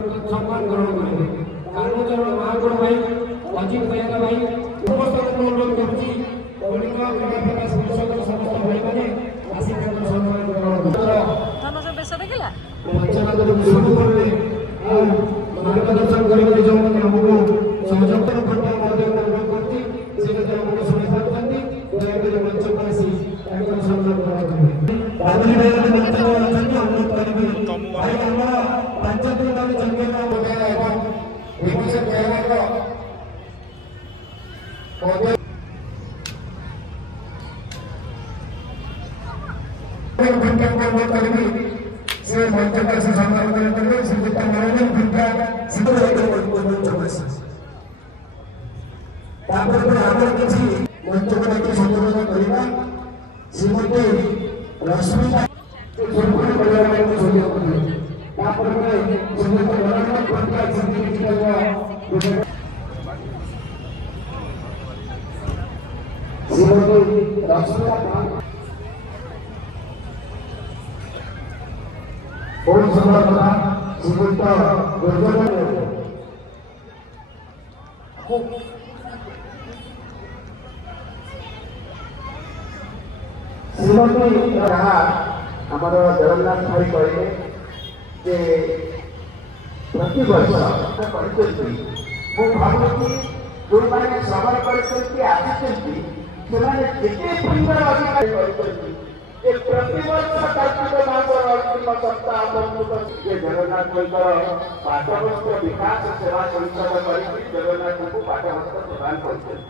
सम्मान ग्रहण करेंगे कानून महागुण भाई अजित दयाल भाई उपस्थित अनुरोध करुच्ची कलिंग क्रीड़ा प्रकाश परिषद समस्त भाई मैंने आशीर्वाद सम्मान ग्रहण धनुष बेश देखला शुरू करने मार्गदर्शन करने जो हमको सहयोग करते अनुरोध करती से हमको सुनि पारछंती दयाकरी मंच पर आसी तांकर सम्मान ग्रहण करेंगे बादली भाई मंच पर अछंती अनुरोध करिबे भाई हमरा पंचायत में जंगेला वगैरह एवं विमोचन करने पौधे से मंच पर से सम्मान करते श्रीयुक्त मनोरंजन भिंटा मंच पर संबोधन करवा श्रीमती रश्मिता बहुत सुंदर कथा श्रीयुक्त श्रीमती आमर जगन्नाथ भाई कहले जे प्रति वर्ष मु भावी जो मैंने सबर करते आसी जिते सुंदर अधिकार प्रति वर्ष कार्तिक मासर अंतिम सप्ताह जगन्नाथ पाठवस्त्र विकास सेवा संसद कर जगन्नाथ को पाठवस्त्र प्रदान कर